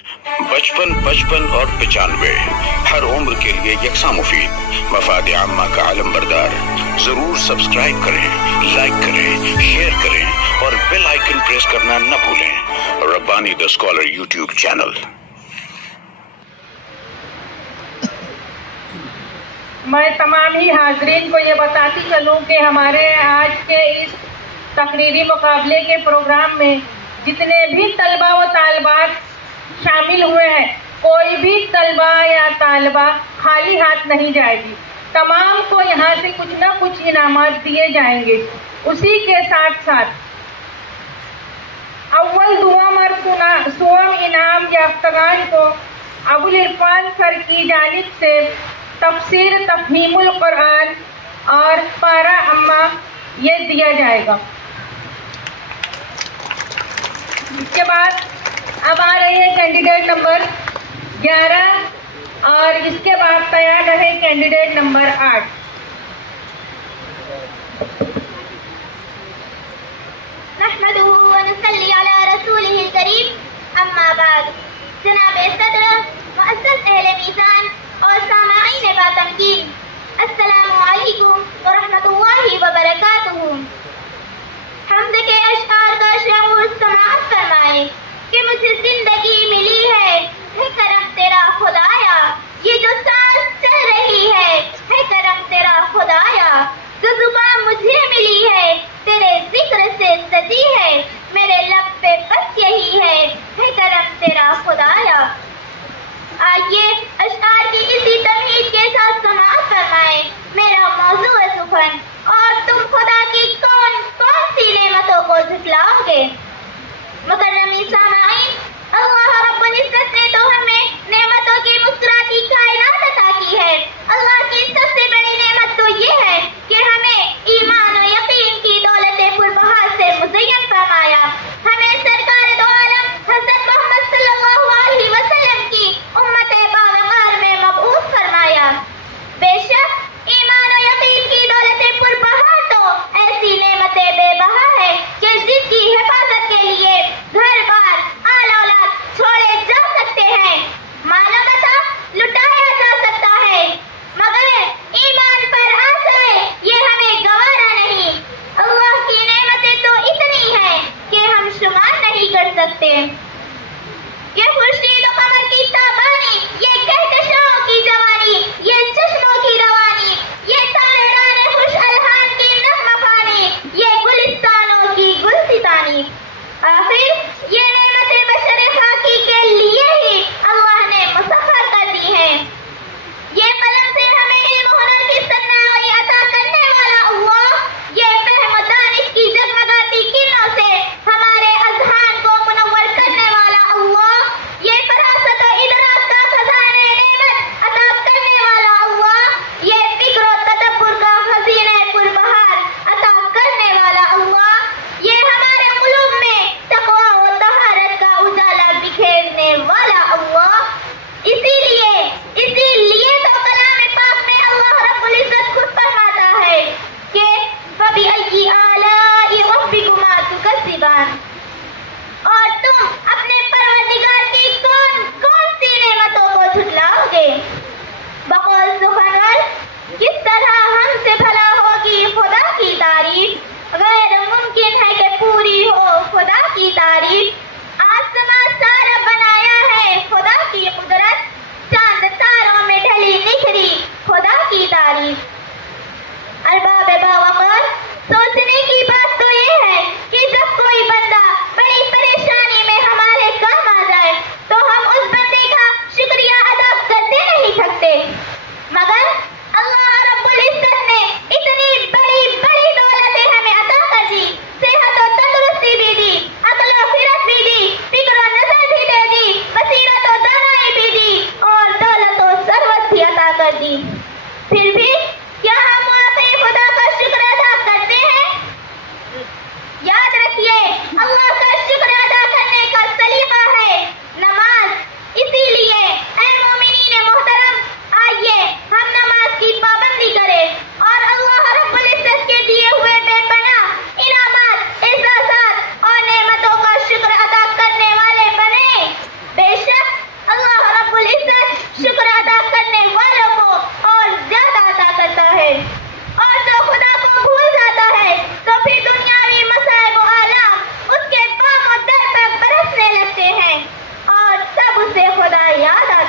55, 55 اور 95 ہر عمر کے لیے یکساں مفید، مفاد عامہ کا عالم بردار۔ ضرور سبسکرائب کریں، لائک کریں، شیئر کریں اور بیل آئیکن پریس کرنا نہ بھولیں۔ ربانی دا اسکالر یوٹیوب چینل۔ میں تمام ہی حاضرین کو یہ بتاتی چلوں کہ ہمارے آج کے اس تقریری مقابلے کے پروگرام میں جتنے بھی طلبہ و طالبات شامل ہوئے ہیں، کوئی بھی طلبہ یا طالبہ خالی ہاتھ نہیں جائے گی۔ تمام کو یہاں سے کچھ نہ کچھ انعامات دیے جائیں گے۔ اسی کے ساتھ ساتھ اول دوم اور سوم انعام یافتگان کو ابوالعرفان سر کی جانب سے تفسیر تفہیم القرآن اور پارہ اما یہ دیا جائے گا۔ اس کے بعد اب آ رہی ہے کینڈیڈیٹ نمبر 11 اور اس کے بعد تیار رہے کینڈیڈیٹ نمبر 8۔ نحمده ونصلي على رسوله الكريم اما بعد۔ جناب صدر، معزز اہل میزان اور سامعین باتمکین، السلام علیکم ورحمۃ اللہ وبرکاتہ۔ حمد کے اشعار کا شعور سماعت فرمائے کہ مجھے زندگی ملی ہے کرم تیرا خدایا، یہ جو سانس چل رہی ہے کرم تیرا خدایا، جو زبان مجھے ملی ہے تیرے ذکر سے سجی ہے، میرے لب پہ بس یہی ہے کرم تیرا خدایا۔ آئیے اشعار کی اسی تمہید کے ساتھ سماعت فرمائیں۔ میرا موضوع ہے سخن، اور تم خدا کی کون کون سی نعمتوں کو جھٹلاؤ گے۔ مکرمی سامعین، اللہ رب العزت نے تو ہمیں نعمتوں کی مسکراتی کائنات عطا کی ہے۔ اللہ کی سب سے بڑی نعمت تو یہ ہے کہ ہمیں ایمان و یقین کی دولت پربہا سے مزین فرمایا، ہمیں سرکار دو عالم حضرت محمد صلی اللہ علیہ وسلم کی امت باوقار میں مبعوث فرمایا۔ بے شک ایمان و یقین کی دولت پربہا تو ایسی نعمت بے بہا ہے کہ جس کی حفاظت